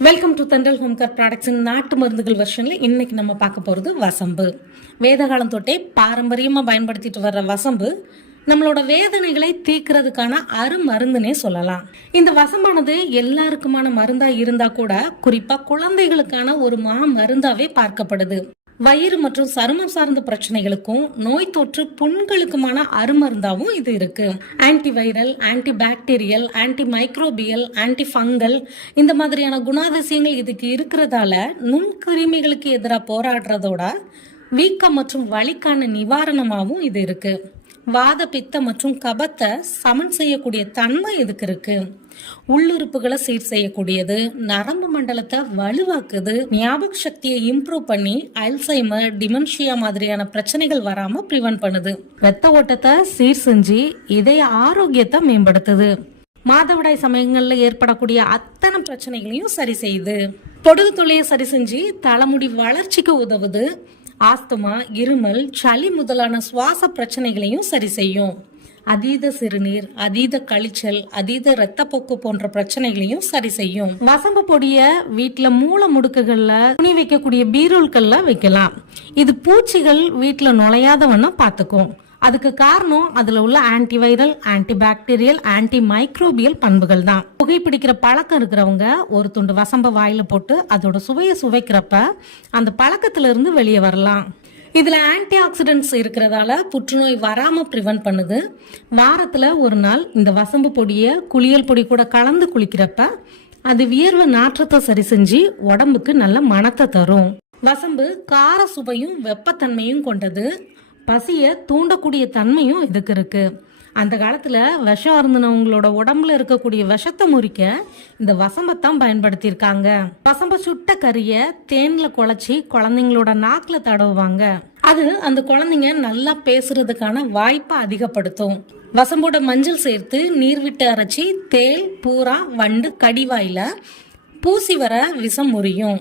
Welcome to Thendral home care ப்ராடக்ட்ஸின் நாட்டு மருந்துகள் வெர்ஷன்ல இன்னைக்கு நம்ம பார்க்க போகிறது வசம்பு. வேதகாலம் தொட்டே பாரம்பரியமாக பயன்படுத்திட்டு வர்ற வசம்பு நம்மளோட வேதனைகளை தீர்க்கிறதுக்கான அருமருந்துனே சொல்லலாம். இந்த வசம்பானது எல்லாருக்குமான மருந்தா இருந்தா கூட குறிப்பா குழந்தைகளுக்கான ஒரு மா மருந்தாவே பார்க்கப்படுது. வயிறு மற்றும் சருமம் சார்ந்த பிரச்சனைகளுக்கும் நோய் தொற்று புண்களுக்குமான அருமருந்தாவும் இது இருக்கு. Antiviral anti bacterial anti microbial anti fungal இந்த மாதிரியான குணாதிசயங்கள் இதுக்கு இருக்கிறதால நுண்கிருமிகளுக்கு எதிராக போராடுறதோட வீக்கம் மற்றும் வலிக்கான நிவாரணமாகவும் இது இருக்குது வாத பித்த மற்றும் கபத்தை சமன் செய்யக்கூடிய தன்மை இதுக்கு இருக்கு? உள்ளுறுப்புகளை சீர் செய்யக்கூடியது நரம்பு மண்டலத்தை வலுவாக்குது ஞாபக சக்தியை இம்ப்ரூவ் பண்ணி அல்சைமர் டிமென்ஷியா மாதிரியான பிரச்சனைகள் வராம ப்ரிவென்ட் பண்ணுது. ரத்த ஓட்டத்தை சீர் செஞ்சு இதய ஆரோக்கியத்தை மேம்படுத்துது. மாதவிடாய் சமயங்களில் ஏற்படக்கூடிய அத்தனை பிரச்சனைகளையும் சரி செய்யுது. பொடுகு தொழிலை சரி செஞ்சு தலைமுடி வளர்ச்சிக்கு உதவுது. ஆஸ்துமா இருமல் சளி முதலான சுவாச பிரச்சனைகளையும் சரி செய்யும். அதீத சிறுநீர் அதீத கழிச்சல் அதீத இரத்தப்போக்கு போன்ற பிரச்சனைகளையும் சரி செய்யும். வசம்பு பொடிய வீட்டுல மூல முடுக்குகள்ல துணி வைக்கக்கூடிய பீரோல்கள்ல வைக்கலாம். இது பூச்சிகள் வீட்டுல நுழையாத வண்ணம் பார்த்துக்கும் அதுக்கு காரணம் அதுல உள்ள antiviral anti bacterial anti microbial பண்புகள் தான். புகைப்பிடிக்கிற பழக்கம் இருக்கிறவங்க ஒரு துண்டு வசம்ப வாயில போட்டு அதோட சுவையை சுவைக்கிறப்ப அந்த பழக்கத்துல இருந்து வெளியே வரலாம். இதுல ஆன்டி ஆக்சிடென்ட்ஸ் இருக்கிறதால புற்றுநோய் வராம ப்ரிவென்ட் பண்ணுது. வாரத்துல ஒரு நாள் இந்த வசம்பு பொடியை குளியல் பொடி கூட கலந்து குளிக்கிறப்ப அது வியர்வை நாற்றத்தை சரி செஞ்சு உடம்புக்கு நல்ல மனத்தை தரும். வசம்பு கார சுவையும் வெப்பத்தன்மையும் கொண்டது. பசியை தூண்டக்கூடிய தன்மையும் இதுக்கு இருக்கு. அந்த காலத்தில் விஷம் அருந்தினவங்களோட உடம்புல இருக்கக்கூடிய விஷத்தை முறிக்க இந்த வசம்பத்தான் பயன்படுத்தியிருக்காங்க. வசம்ப சுட்ட கறியை தேனில் குழச்சி குழந்தைங்களோட நாக்கில் தடவுவாங்க. அது அந்த குழந்தைங்க நல்லா பேசுறதுக்கான வாய்ப்பை அதிகப்படுத்தும். வசம்போட மஞ்சள் சேர்த்து நீர் விட்டு அரைச்சி தேல் பூரா வண்டு கடிவாயில பூசி வர விஷம் முறியும்.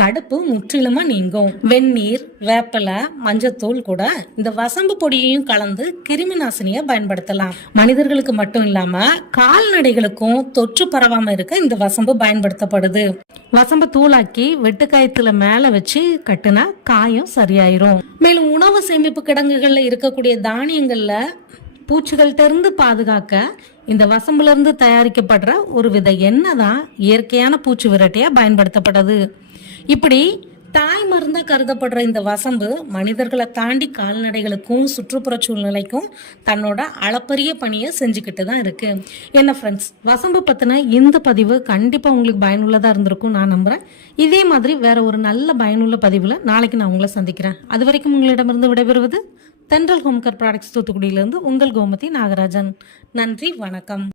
கடுப்பு முற்றிலுமா நீங்கும். வெந்நீர் வேப்பலை மஞ்சத்தூள் கூட இந்த வசம்பு பொடியையும் கலந்து கிருமி நாசினியா பயன்படுத்தலாம். மனிதர்களுக்கு மட்டும் இல்லாம கால்நடைகளுக்கும் தொற்று பரவாம இருக்க இந்த வசம்பு பயன்படுத்தப்படுது. வசம்ப தூளாக்கி வெட்டுக்காயத்துல மேல வச்சு கட்டுனா காயம் சரியாயிரும். மேலும் உணவு சேமிப்பு கிடங்குகள்ல இருக்கக்கூடிய தானியங்கள்ல பூச்சிகள் இருந்து பாதுகாக்க இந்த வசம்புல இருந்து தயாரிக்கப்படுற ஒரு வித எண்ணெய் தான் இயற்கையான பூச்சி விரட்டியா பயன்படுத்தப்படுது. இப்படி தாய் மருந்தா கருதப்படுற இந்த வசம்பு மனிதர்களை தாண்டி கால்நடைகளுக்கும் சுற்றுப்புற சூழ்நிலைக்கும் தன்னோட அளப்பரிய பணியை செஞ்சுக்கிட்டு தான் இருக்கு. என்ன ஃப்ரெண்ட்ஸ் வசம்பு பத்தின இந்த பதிவு கண்டிப்பா உங்களுக்கு பயனுள்ளதா இருந்திருக்கும் நான் நம்புறேன். இதே மாதிரி வேற ஒரு நல்ல பயனுள்ள பதிவுல நாளைக்கு நான் உங்களை சந்திக்கிறேன். அது வரைக்கும் உங்களிடமிருந்து விடைபெறுவது தென்றல் ஹோம்கர் ப்ராடக்ட்ஸ் தூத்துக்குடியிலிருந்து உங்கள் கோமதி நாகராஜன். நன்றி வணக்கம்.